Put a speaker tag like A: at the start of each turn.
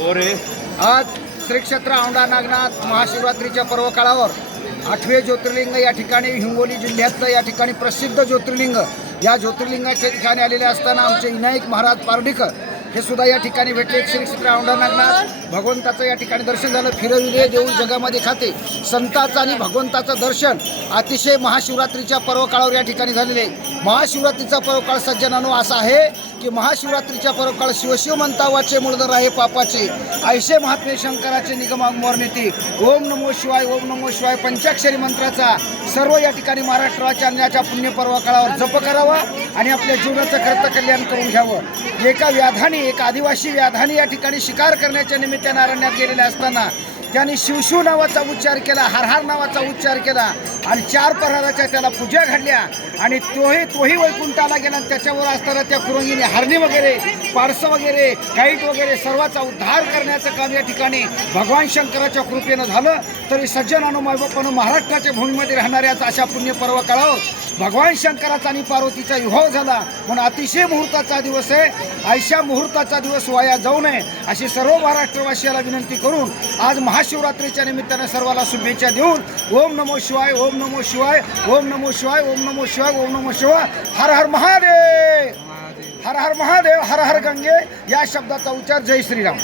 A: ओरे
B: आज श्री क्षेत्र औंढा नागनाथ महाशिवरात्रीच्या पर्व काळावर आठवे ज्योतिर्लिंग या ठिकाणी हिंगोली जिल्ह्यातलं या ठिकाणी प्रसिद्ध ज्योतिर्लिंग. या ज्योतिर्लिंगाच्या ठिकाणी आलेले असताना आमचे विनायक महाराज पारडीकर हे सुद्धा या ठिकाणी भेटले. श्री क्षेत्र औंढा नागनाथ भगवंताचं या ठिकाणी दर्शन झालं. फिरविले देऊळ जगामध्ये खाते. संताचं आणि भगवंताचं दर्शन अतिशय महाशिवरात्रीच्या पर्व काळावर या ठिकाणी झालेले महाशिवरात्रीचा पर्व काळ सज्जनानो असा आहे की महाशिवरात्रीच्या पर्व काळ शिवशिव म्हणता वाचे आहे पापाचे. ऐशे महात्मे शंकराचे निगम नेते. ओम नमो शिवाय ओम नमो शिवाय पंचाक्षरी मंत्राचा सर्व या ठिकाणी महाराष्ट्राच्या अन्याच्या पुण्यपर्व काळावर जप करावा आणि आपल्या जीवनाचं कर्त कल्याण करून घ्यावं. एका व्याधाने एक आदिवासी व्याधाने या ठिकाणी शिकार करण्याच्या निमित्तानं अरण्यात गेलेल्या असताना त्यांनी शिवशिव नावाचा उच्चार केला हरहार नावाचा उच्चार केला आणि चार प्रहाराच्या त्याला पूजा घडल्या आणि तोही तोही वैकुंठाला गेला आणि त्याच्यावर असताना त्या कुरंगीने हरणी वगैरे पारसं वगैरे काईट वगैरे सर्वाचा उद्धार करण्याचं काम या ठिकाणी भगवान शंकराच्या कृपेनं झालं. तरी सज्जन अनुमायबापानं महाराष्ट्राच्या भूमीमध्ये राहणाऱ्याच अशा पुण्य पर्व काळावर भगवान शंकराचा आणि पार्वतीचा विवाह झाला. म्हणून अतिशय मुहूर्ताचा दिवस आहे. अशा मुहूर्ताचा दिवस वाया जाऊ नये अशी सर्व महाराष्ट्रवासियाला विनंती करून आज महाशिवरात्रीच्या निमित्तानं सर्वाला शुभेच्छा देऊन ओम नमो शिवाय ओम नमो शिवाय ओम नमो शिवाय ओम नमो शिवाय ओम नमो शिवाय हर हर महादेव! हर हर महादेव हर हर गंगे या शब्दाचा उच्चार जय श्रीराम.